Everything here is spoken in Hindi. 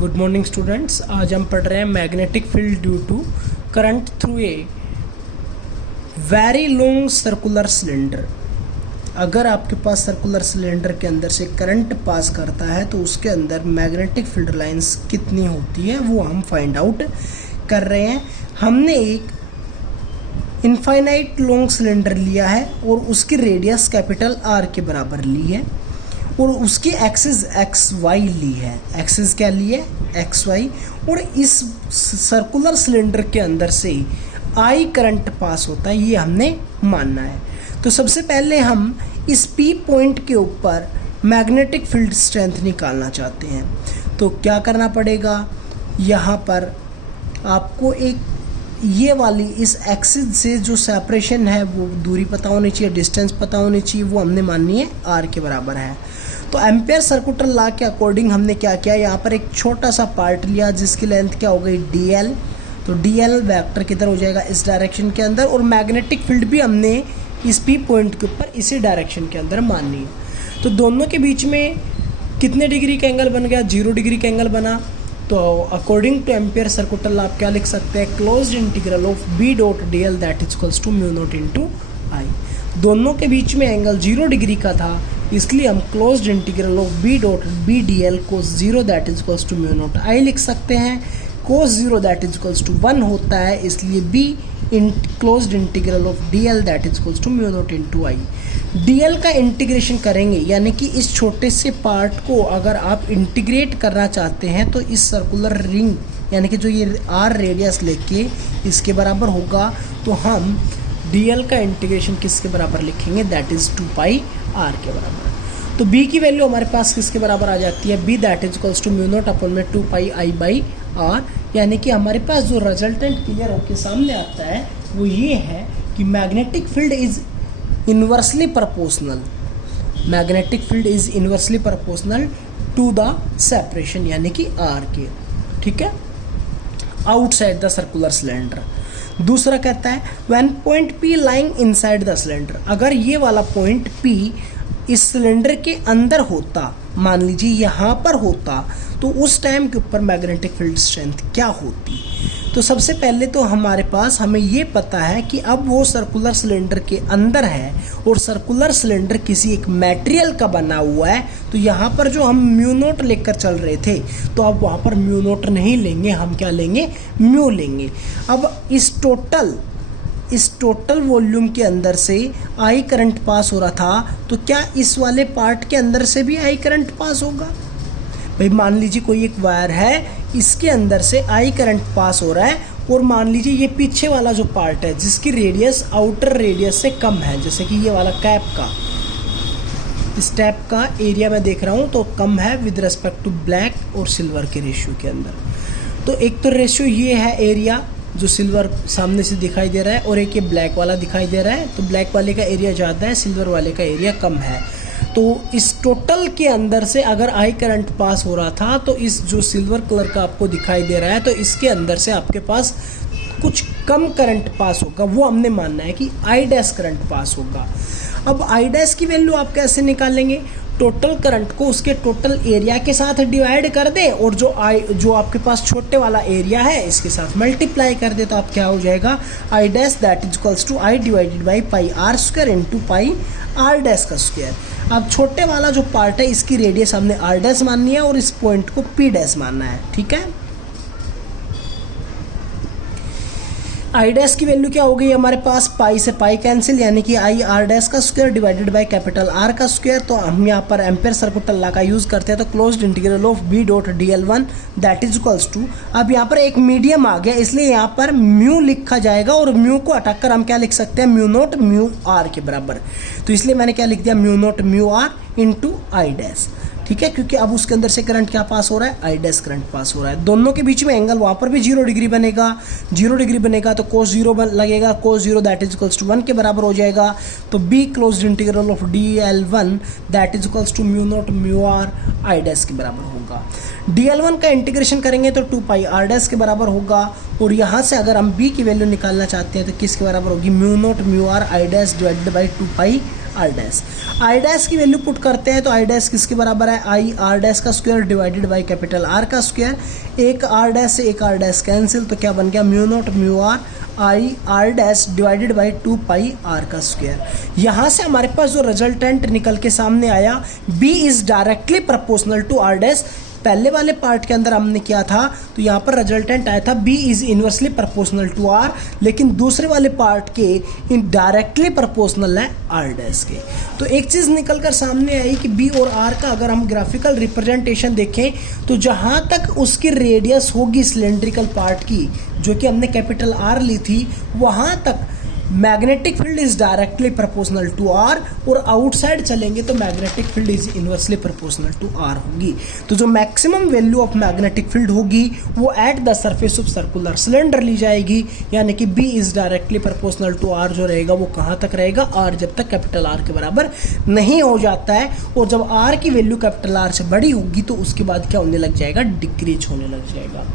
Good morning students. आज हम पढ़ रहे हैं magnetic field due to current through a very long circular cylinder. अगर आपके पास सर्कुलर सिलेंडर के अंदर से करंट पास करता है तो उसके अंदर मैग्नेटिक फील्ड लाइंस कितनी होती है वो हम फाइंड आउट कर रहे हैं। हमने एक इनफाइनाइट लॉन्ग सिलेंडर लिया है और उसकी रेडियस कैपिटल आर के बराबर ली है और उसकी एक्सिस एक्स वाई ली है। एक्सिस क्या ली है? X Y. और इस सर्कुलर सिलेंडर के अंदर से आई करंट पास होता है, ये हमने मानना है। तो सबसे पहले हम इस पी पॉइंट के ऊपर मैग्नेटिक फील्ड स्ट्रेंथ निकालना चाहते हैं। तो क्या करना पड़ेगा, यहाँ पर आपको एक ये वाली इस एक्सिस से जो सेपरेशन है वो दूरी पता होनी चाहिए, डिस्टेंस पता होनी चाहिए, वो हमने माननी है आर के बराबर है। तो एम्पेयर सर्कुलर लॉ के अकॉर्डिंग हमने क्या किया, यहाँ पर एक छोटा सा पार्ट लिया जिसकी लेंथ क्या हो गई dl। तो dl वेक्टर किधर हो जाएगा, इस डायरेक्शन के अंदर। और मैग्नेटिक फील्ड भी हमने इस पी पॉइंट के ऊपर इसी डायरेक्शन के अंदर माननी है। तो दोनों के बीच में कितने डिग्री का एंगल बन गया, 0 डिग्री का एंगल बना। तो according to Ampere circular law आप क्या लिख सकते हैं, closed integral of b dot dl that is equals to mu not into I. दोनों के बीच में एंगल 0 डिग्री का था, इसलिए हम closed integral of b dot b dl cos 0 that is equals to mu not I लिख सकते हैं। cos 0 that is equals to 1 होता है, इसलिए b in closed integral of dl that is equals to mu not into I. dl का इंटीग्रेशन करेंगे, यानी कि इस छोटे से पार्ट को अगर आप इंटीग्रेट करना चाहते हैं तो इस सर्कुलर रिंग यानी कि जो ये r रेडियस लेके इसके बराबर होगा, तो हम dl का इंटीग्रेशन किसके बराबर लिखेंगे, दैट इज 2 पाई r के बराबर। तो b की वैल्यू हमारे पास किसके बराबर आ जाती है, b that is equals to mu naught upon में 2 पाई i बाई r। यानी कि हमारे पास जो रिजल्टेंट क्लियर होकर सामने आता है वो ये है कि magnetic field is inversely proportional. Magnetic field is inversely proportional to the separation यानी कि r के, ठीक है, आउटसाइड द सर्कुलर सिलेंडर। दूसरा कहता है when point P lying inside the cylinder. अगर ये वाला पॉइंट P इस सिलेंडर के अंदर होता, मान लीजिए यहाँ पर होता, तो उस टाइम के ऊपर मैग्नेटिक फील्ड स्ट्रेंथ क्या होती। तो सबसे पहले तो हमारे पास हमें ये पता है कि अब वो सर्कुलर सिलेंडर के अंदर है और सर्कुलर सिलेंडर किसी एक मटेरियल का बना हुआ है। तो यहाँ पर जो हम म्यू नोट लेकर चल रहे थे, तो अब वहाँ पर म्यू नोट नहीं लेंगे, हम क्या लेंगे, म्यू लेंगे। अब इस टोटल वॉल्यूम के अंदर से आई करंट पास हो रहा था, तो क्या इस वाले पार्ट के अंदर से भी आई करंट पास होगा। भाई मान लीजिए कोई एक वायर है, इसके अंदर से आई करंट पास हो रहा है और मान लीजिए ये पीछे वाला जो पार्ट है जिसकी रेडियस आउटर रेडियस से कम है, जैसे कि ये वाला कैप का, इस टैप का एरिया मैं देख रहा हूँ तो कम है विद रिस्पेक्ट टू ब्लैक और सिल्वर के रेशियो के अंदर। तो एक तो रेशियो ये है एरिया जो सिल्वर सामने से दिखाई दे रहा है और एक ये ब्लैक वाला दिखाई दे रहा है। तो ब्लैक वाले का एरिया ज़्यादा है, सिल्वर वाले का एरिया कम है। तो इस टोटल के अंदर से अगर आई करंट पास हो रहा था तो इस जो सिल्वर कलर का आपको दिखाई दे रहा है, तो इसके अंदर से आपके पास कुछ कम करंट पास होगा, वो हमने मानना है कि आई डैश करंट पास होगा। अब आई डैश की वैल्यू आप कैसे निकालेंगे, टोटल करंट को उसके टोटल एरिया के साथ डिवाइड कर दें और जो आपके पास छोटे वाला एरिया है इसके साथ मल्टीप्लाई कर दे, तो आप क्या हो जाएगा, I dash that is equals to I divided by pi R square into pi R dash का स्क्वायर। अब छोटे वाला जो पार्ट है इसकी रेडियस हमने आर डैश माननी है और इस पॉइंट को पी डैश मानना है, ठीक है। आई डैश की वैल्यू क्या हो गई हमारे पास, पाई से पाई कैंसिल, यानी कि आई आर डैश का square divided by capital R का स्क्वायर। तो हम यहाँ पर एम्पेयर सर्कुलर लॉ का यूज करते हैं, तो closed integral of b dot dl1 that is equals to, अब यहाँ पर एक मीडियम आ गया इसलिए यहाँ पर म्यू लिखा जाएगा और म्यू को हटाकर हम क्या लिख सकते हैं, म्यू नोट म्यू आर के बराबर। तो इसलिए मैंने क्या लिख दिया, mu naught mu R into I dash, ठीक है, क्योंकि अब उसके अंदर से करंट क्या पास हो रहा है, आई डैश करंट पास हो रहा है। दोनों के बीच में एंगल वहाँ पर भी 0 डिग्री बनेगा, 0 डिग्री बनेगा तो cos 0 लगेगा, cos 0 that is equals to 1 के बराबर हो जाएगा। तो b closed integral of dl1 that is equals to mu naught mu R I dash के बराबर होगा। dl1 का इंटीग्रेशन करेंगे तो 2 पाई आर डैश के बराबर होगा और यहाँ से अगर हम b की वैल्यू निकालना चाहते हैं तो किसके बराबर होगी, mu naught mu R I dash divided by 2 pi R dash. I dash की वैल्यू पुट करते हैं तो आई डैश किसके बराबर है, आई आर डैश का square divided by capital R का स्क्वायर। एक आर डैश से एक आर डैश कैंसिल, तो क्या बन गया mu naught mu R I R dash divided by 2 pi R का स्क्वायर। यहाँ से हमारे पास जो रिजल्टेंट निकल के सामने आया, B is directly proportional to R dash. पहले वाले पार्ट के अंदर हमने किया था तो यहाँ पर रिजल्टेंट आया था B is inversely proportional to R, लेकिन दूसरे वाले पार्ट के इन डायरेक्टली प्रोपोर्शनल है आर डैश के। तो एक चीज़ निकल कर सामने आई कि बी और आर का अगर हम ग्राफिकल रिप्रेजेंटेशन देखें तो जहाँ तक उसकी रेडियस होगी सिलेंड्रिकल पार्ट की, जो कि हमने कैपिटल आर ली थी, वहाँ तक magnetic field is directly proportional to R, और आउटसाइड चलेंगे तो magnetic field is inversely proportional to R होगी। तो जो maximum value of magnetic field होगी वो at the surface of circular cylinder ली जाएगी, यानी कि B is directly proportional to R जो रहेगा वो कहाँ तक रहेगा, आर जब तक कैपिटल आर के बराबर नहीं हो जाता है। और जब आर की वैल्यू कैपिटल आर से बड़ी होगी तो उसके बाद क्या होने लग जाएगा, डिक्रीज होने लग जाएगा।